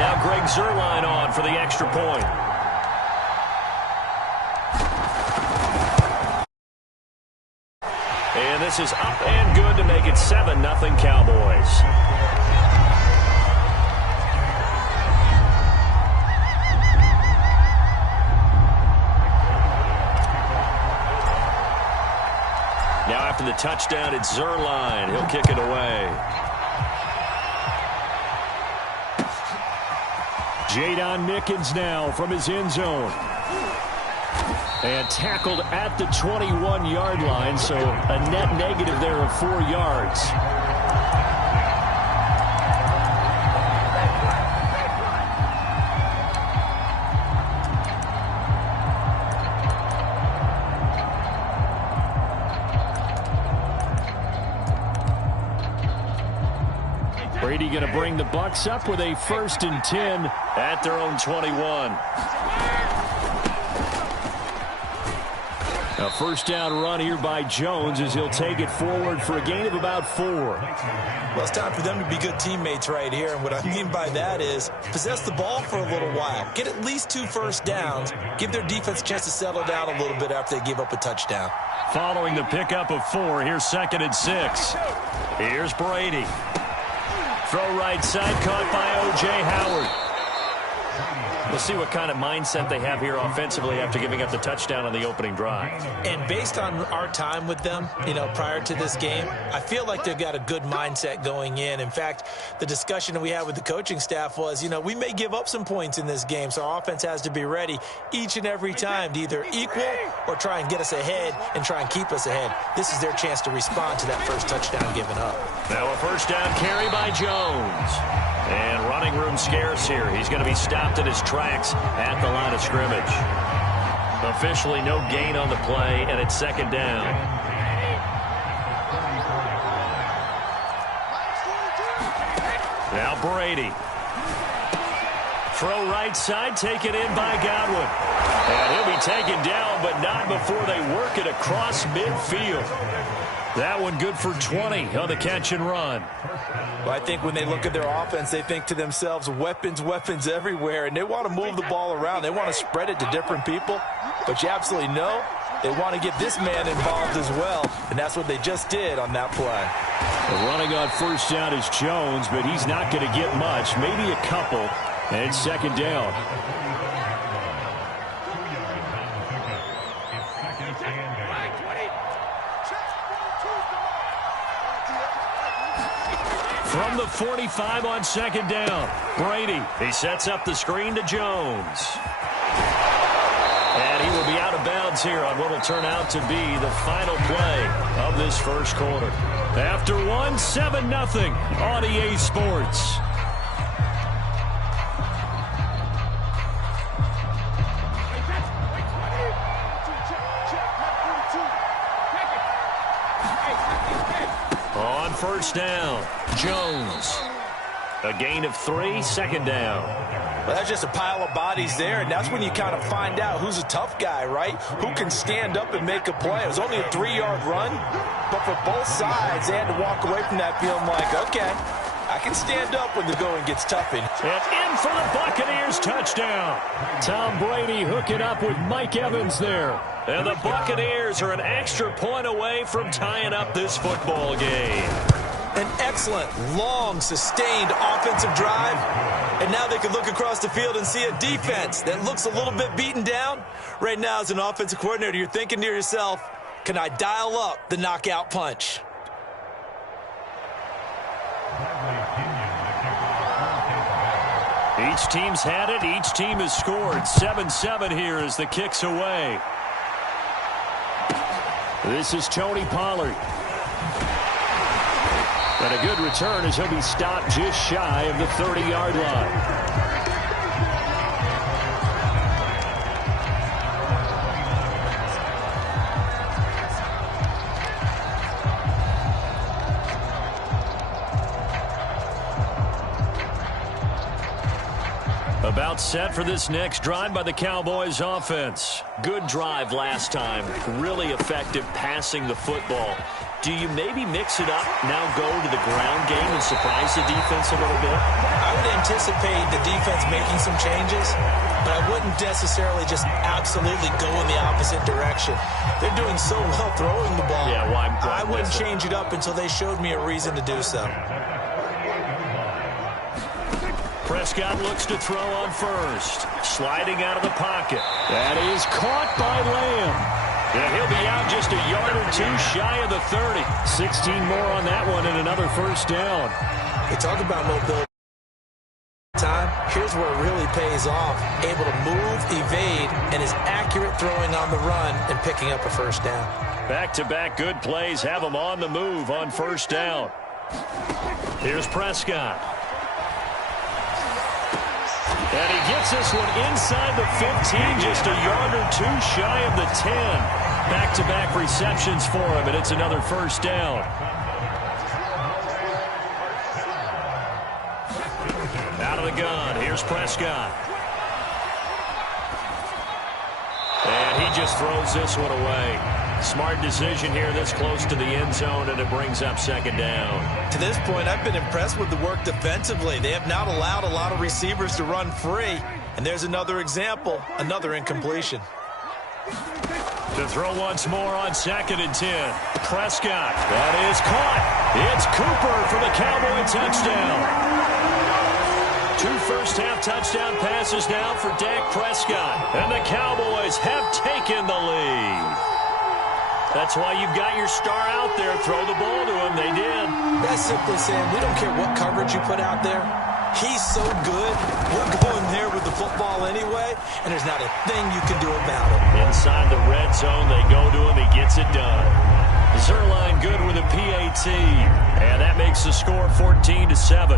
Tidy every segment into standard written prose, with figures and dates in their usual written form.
Now Greg Zuerlein on for the extra point. And this is up and good to make it 7-0 Cowboys. Now after the touchdown, it's Zuerlein. He'll kick it away. Jadon Mickens now from his end zone. And tackled at the 21-yard line, so a net negative there of 4 yards. Brady going to bring the Bucs up with a 1st and 10 at their own 21. A first down run here by Jones as he'll take it forward for a gain of about 4. Well, it's time for them to be good teammates right here. And what I mean by that is possess the ball for a little while. Get at least 2 first downs. Give their defense a chance to settle down a little bit after they give up a touchdown. Following the pickup of 4, here's 2nd and 6. Here's Brady. Throw right side, caught by O.J. Howard. We'll see what kind of mindset they have here offensively after giving up the touchdown on the opening drive. And based on our time with them, prior to this game, I feel like they've got a good mindset going in. In fact, the discussion that we had with the coaching staff was, we may give up some points in this game, so our offense has to be ready each and every time to either equal or try and get us ahead and try and keep us ahead. This is their chance to respond to that first touchdown given up. Now a first down carry by Jones. And running room scarce here. He's going to be stopped in his tracks at the line of scrimmage. Officially no gain on the play, and it's 2nd down. Now Brady. Throw right side, taken in by Godwin. And he'll be taken down, but not before they work it across midfield. That one good for 20 on the catch and run. Well, I think when they look at their offense, they think to themselves, weapons, weapons everywhere, and they want to move the ball around. They want to spread it to different people, but you absolutely know they want to get this man involved as well, and that's what they just did on that play. Running on first down is Jones, but he's not going to get much, maybe a couple, and it's 2nd down. From the 45 on 2nd down, Brady. He sets up the screen to Jones. And he will be out of bounds here on what will turn out to be the final play of this first quarter. After 1, 7-0 on EA Sports. On first down, Jones. A gain of 3, 2nd down. Well, that's just a pile of bodies there, and that's when you kind of find out who's a tough guy, right? Who can stand up and make a play. It was only a 3-yard run, but for both sides, they had to walk away from that feeling like, okay, I can stand up when the going gets tough. And in for the Buccaneers touchdown. Tom Brady hooking up with Mike Evans there. And the Buccaneers are an extra point away from tying up this football game. An excellent, long, sustained offensive drive. And now they can look across the field and see a defense that looks a little bit beaten down. Right now, as an offensive coordinator, you're thinking to yourself, can I dial up the knockout punch? Each team's had it. Each team has scored. 7-7 here as the kick's away. This is Tony Pollard. And a good return as he'll be stopped just shy of the 30-yard line. About set for this next drive by the Cowboys offense. Good drive last time. Really effective passing the football. Do you maybe mix it up, now go to the ground game can surprise the defense a little bit? I would anticipate the defense making some changes, but I wouldn't necessarily just absolutely go in the opposite direction. They're doing so well throwing the ball. Yeah, why I wouldn't change it up until they showed me a reason to do so. Prescott looks to throw on first. Sliding out of the pocket. That is caught by Lamb. And he'll be out just a yard or two shy of the 30. 16 more on that one and another first down. They talk about mobility. Here's where it really pays off. Able to move, evade, and is accurate throwing on the run and picking up a first down. Back-to-back good plays have him on the move on first down. Here's Prescott. And he gets this one inside the 15, just a yard or two shy of the 10. Back-to-back receptions for him, and it's another first down. Out of the gun, here's Prescott. And he just throws this one away. Smart decision here this close to the end zone, and it brings up second down. To this point, I've been impressed with the work defensively. They have not allowed a lot of receivers to run free. And there's another example, another incompletion. To throw once more on 2nd and 10. Prescott, that is caught. It's Cooper for the Cowboy touchdown. 2 first-half touchdown passes now for Dak Prescott. And the Cowboys have taken the lead. That's why you've got your star out there. Throw the ball to him. They did. That's simply saying we don't care what coverage you put out there. He's so good. We're going there with the football anyway, and there's not a thing you can do about it. Inside the red zone, they go to him. He gets it done. Zerline good with a PAT. And that makes the score 14-7.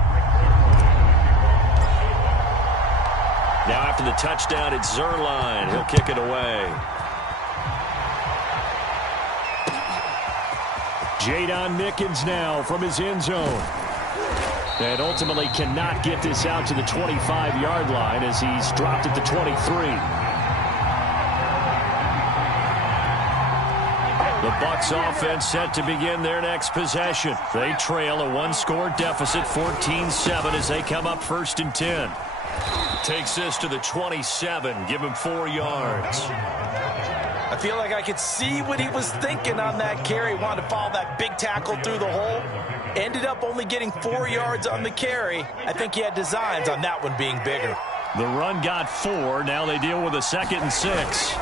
Now after the touchdown, it's Zerline. He'll kick it away. Jadon Mickens now from his end zone. And ultimately cannot get this out to the 25-yard line as he's dropped at the 23. The Bucs offense set to begin their next possession. They trail a 1-score deficit, 14-7, as they come up 1st and 10. Takes this to the 27, give him 4 yards. I feel like I could see what he was thinking on that carry. Wanted to follow that big tackle through the hole. Ended up only getting 4 yards on the carry. I think he had designs on that one being bigger. The run got 4. Now they deal with a 2nd and 6.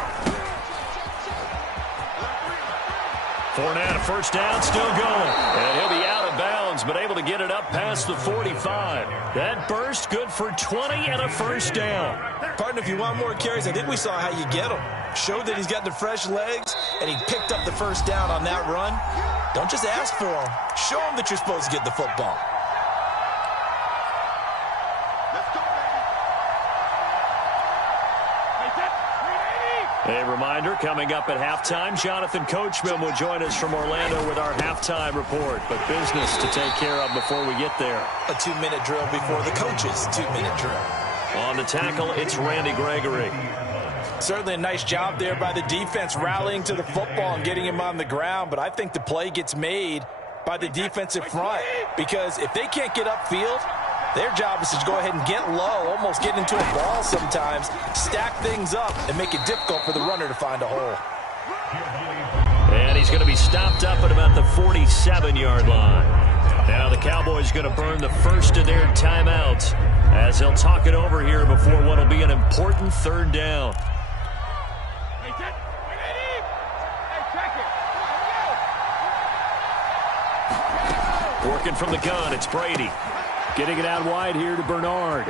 Fournette, a first down, still going. And he'll be out of bounds, but able to get it up past the 45. That burst good for 20 and a first down. Partner, if you want more carries, I think we saw how you get them. Showed that he's got the fresh legs, and he picked up the first down on that run. Don't just ask for them. Show them that you're supposed to get the football. A reminder, coming up at halftime, Jonathan Coachman will join us from Orlando with our halftime report. But business to take care of before we get there. A 2-minute drill before the coach's 2-minute drill. On the tackle, it's Randy Gregory. Certainly a nice job there by the defense rallying to the football and getting him on the ground. But I think the play gets made by the defensive front. Because if they can't get upfield, their job is to go ahead and get low, almost get into a ball sometimes, stack things up, and make it difficult for the runner to find a hole. And he's going to be stopped up at about the 47-yard line. Now the Cowboys going to burn the first of their timeouts as they'll talk it over here before what will be an important 3rd down. Working from the gun, it's Brady. Getting it out wide here to Bernard.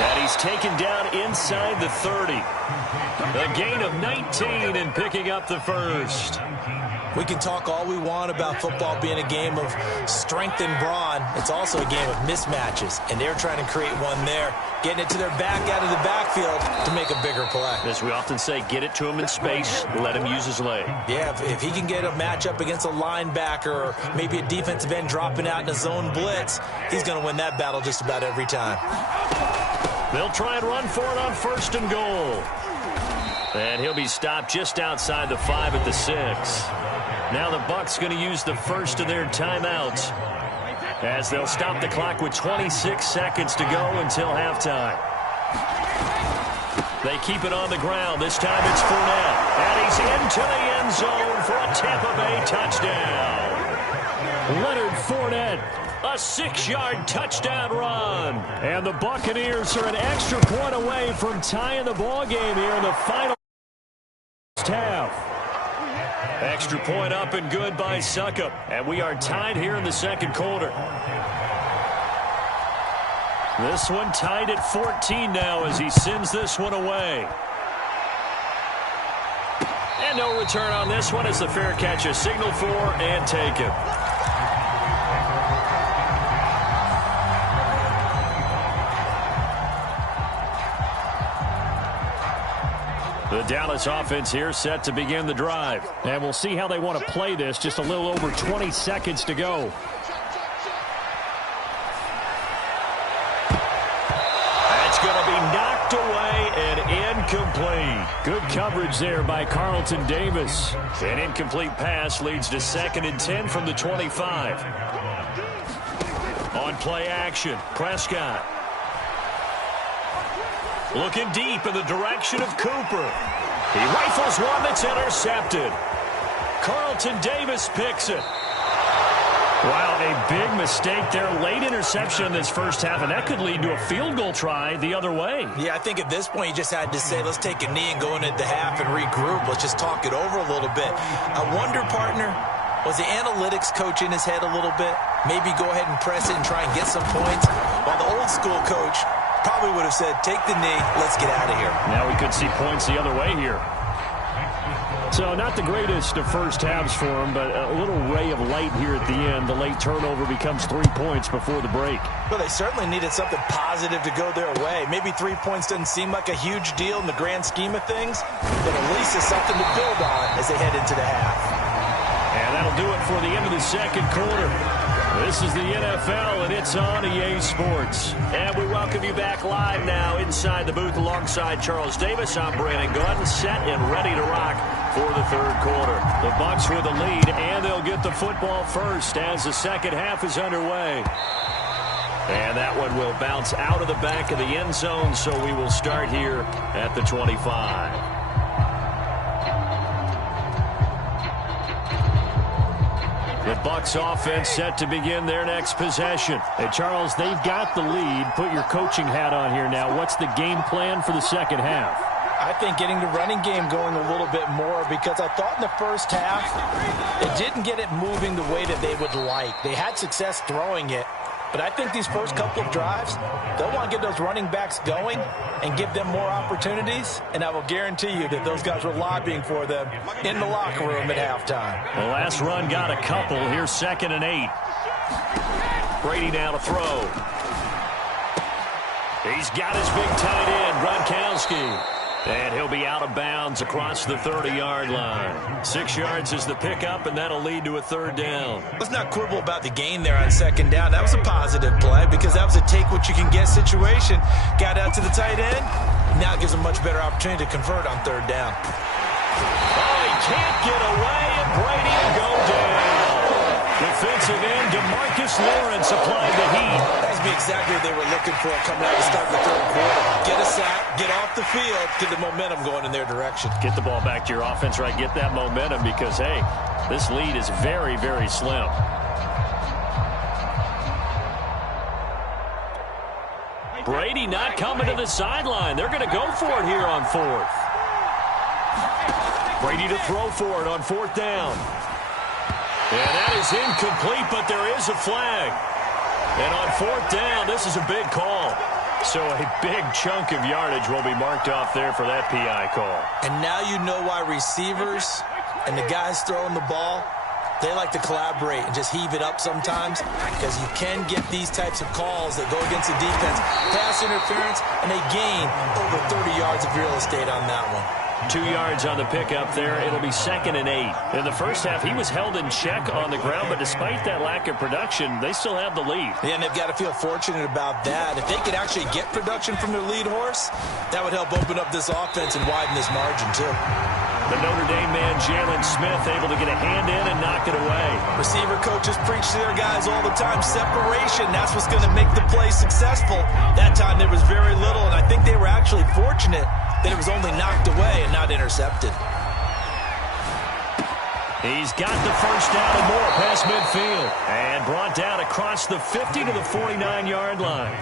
And he's taken down inside the 30. A gain of 19 and picking up the first. We can talk all we want about football being a game of strength and brawn. It's also a game of mismatches, and they're trying to create one there, getting it to their back out of the backfield to make a bigger play. As we often say, get it to him in space, let him use his leg. Yeah, if he can get a matchup against a linebacker or maybe a defensive end dropping out in a zone blitz, he's going to win that battle just about every time. They'll try and run for it on 1st and goal. And he'll be stopped just outside the 5 at the 6. Now the Bucs going to use the first of their timeouts as they'll stop the clock with 26 seconds to go until halftime. They keep it on the ground. This time it's Fournette. And he's into the end zone for a Tampa Bay touchdown. Leonard Fournette, a 6-yard touchdown run. And the Buccaneers are an extra point away from tying the ball game here in the final half. Extra point up and good by Succop. And we are tied here in the second quarter. This one tied at 14 now as he sends this one away. And no return on this one as the fair catch is signaled for and taken. The Dallas offense here set to begin the drive. And we'll see how they want to play this. Just a little over 20 seconds to go. That's going to be knocked away and incomplete. Good coverage there by Carlton Davis. An incomplete pass leads to 2nd and 10 from the 25. On play action, Prescott. Looking deep in the direction of Cooper. He rifles one that's intercepted. Carlton Davis picks it. Wow, a big mistake there. Late interception in this first half, and that could lead to a field goal try the other way. Yeah, I think at this point you just had to say, let's take a knee and go into the half and regroup. Let's just talk it over a little bit. I wonder, partner, was the analytics coach in his head a little bit? Maybe go ahead and press it and try and get some points? While the old school coach probably would have said, take the knee, let's get out of here. Now we could see points the other way here. So not the greatest of first halves for him, but a little ray of light here at the end. The late turnover becomes 3 points before the break. Well, they certainly needed something positive to go their way. Maybe 3 points doesn't seem like a huge deal in the grand scheme of things, but at least it's something to build on as they head into the half. And that'll do it for the end of the second quarter. This is the NFL, and it's on EA Sports. And we welcome you back live now inside the booth alongside Charles Davis. I'm Brandon Gordon, set and ready to rock for the third quarter. The Bucs with the lead, and they'll get the football first as the second half is underway. And that one will bounce out of the back of the end zone, so we will start here at the 25. The Bucs offense set to begin their next possession. Hey, Charles, they've got the lead. Put your coaching hat on here now. What's the game plan for the second half? I think getting the running game going a little bit more, because I thought in the first half they didn't get it moving the way that they would like. They had success throwing it, but I think these first couple of drives, they'll want to get those running backs going and give them more opportunities, and I will guarantee you that those guys were lobbying for them in the locker room at halftime. The last run got a couple. Here's 2nd and 8. Brady now to throw. He's got his big tight end, Gronkowski. And he'll be out of bounds across the 30-yard line. 6 yards is the pickup, and that'll lead to a third down. Let's not quibble about the gain there on second down. That was a positive play because that was a take-what-you-can-get situation. Got out to the tight end. Now it gives a much better opportunity to convert on third down. Oh, he can't get away, and Brady will go down. Defensive end DeMarcus Lawrence applied the heat. That would be exactly what they were looking for coming out to start the third quarter. Get a sack, get off the field, get the momentum going in their direction. Get the ball back to your offense, right? Get that momentum because, hey, this lead is very, very slim. Brady not coming to the sideline. They're going to go for it here on 4th. Brady to throw for it on 4th down. And that is incomplete, but there is a flag. And on 4th down, this is a big call. So a big chunk of yardage will be marked off there for that PI call. And now you know why receivers and the guys throwing the ball, they like to collaborate and just heave it up sometimes, because you can get these types of calls that go against the defense. Pass interference, and they gain over 30 yards of real estate on that one. 2 yards on the pickup there. It'll be 2nd and 8. In the first half, he was held in check on the ground, but despite that lack of production, they still have the lead. Yeah, and they've got to feel fortunate about that. If they could actually get production from their lead horse, that would help open up this offense and widen this margin, too. The Notre Dame man, Jalen Smith, able to get a hand in and knock it away. Receiver coaches preach to their guys all the time. Separation, that's what's going to make the play successful. That time there was very little, and I think they were actually fortunate that it was only knocked away and not intercepted. He's got the first down and more past midfield. And brought down across the 50 to the 49-yard line.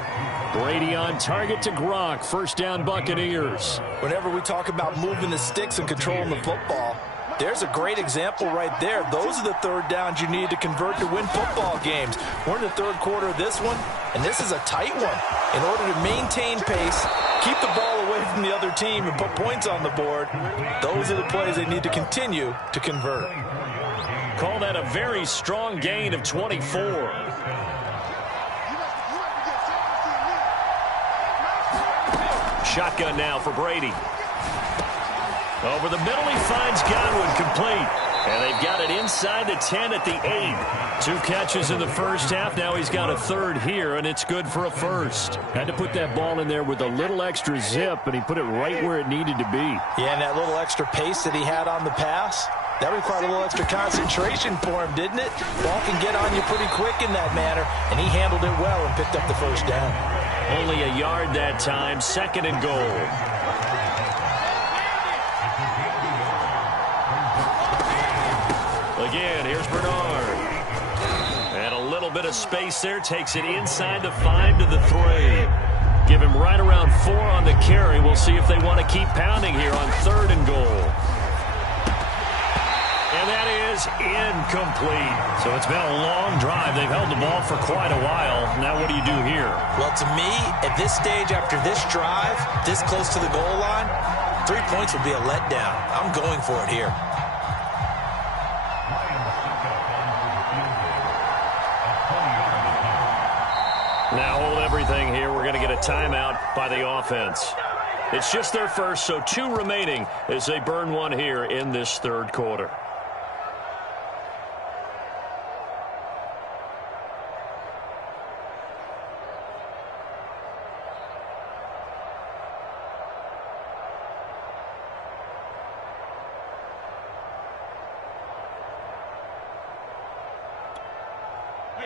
Brady on target to Gronk. First down, Buccaneers. Whenever we talk about moving the sticks and controlling the football, there's a great example right there. Those are the third downs you need to convert to win football games. We're in the third quarter of this one, and this is a tight one. In order to maintain pace, keep the ball away from the other team, and put points on the board, those are the plays they need to continue to convert. Call that a very strong gain of 24. Shotgun now for Brady. Over the middle, he finds Godwin, complete. And they've got it inside the 10 at the 8. 2 catches in the first half. Now he's got a third here, and it's good for a first. Had to put that ball in there with a little extra zip, and he put it right where it needed to be. Yeah, and that little extra pace that he had on the pass, that required a little extra concentration for him, didn't it? Ball can get on you pretty quick in that manner, and he handled it well and picked up the first down. Only a yard that time, second and goal. Again, here's Bernard. And a little bit of space there, takes it inside the 5 to the 3. Give him right around 4 on the carry. We'll see if they want to keep pounding here on third and goal. And that is incomplete. So it's been a long drive. They've held the ball for quite a while. Now what do you do here? Well, to me, at this stage, after this drive, this close to the goal line, 3 points would be a letdown. I'm going for it here. Now hold everything here. We're going to get a timeout by the offense. It's just their first, so 2 remaining as they burn one here in this third quarter.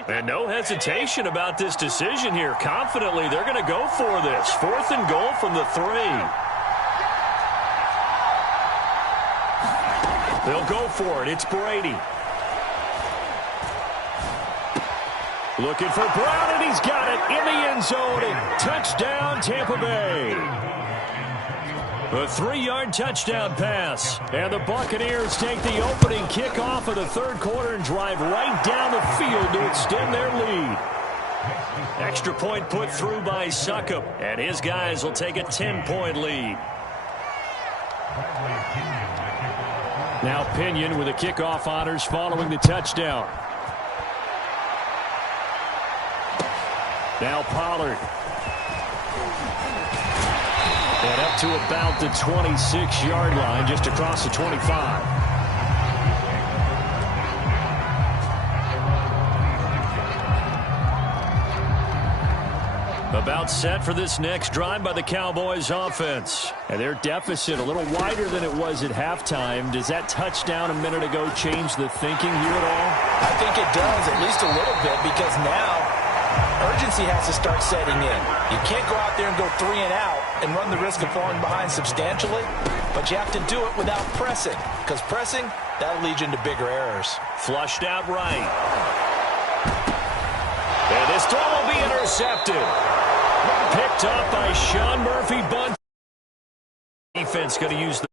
And no hesitation about this decision here. Confidently, they're going to go for this. 4th and goal from the 3. They'll go for it. It's Brady. Looking for Brown, and he's got it in the end zone. And touchdown, Tampa Bay. A 3-yard touchdown pass. And the Buccaneers take the opening kickoff of the third quarter and drive right down the field to extend their lead. Extra point put through by Succop, and his guys will take a 10-point lead. Now Pinion with the kickoff honors following the touchdown. Now Pollard. And up to about the 26-yard line, just across the 25. About set for this next drive by the Cowboys offense. And their deficit a little wider than it was at halftime. Does that touchdown a minute ago change the thinking here at all? I think it does, at least a little bit, because now urgency has to start setting in. You can't go out there and go 3 and out and run the risk of falling behind substantially, but you have to do it without pressing, because pressing, that'll lead you into bigger errors. Flushed out right. And this throw will be intercepted. Picked up by Sean Murphy. Bunt. Defense going to use the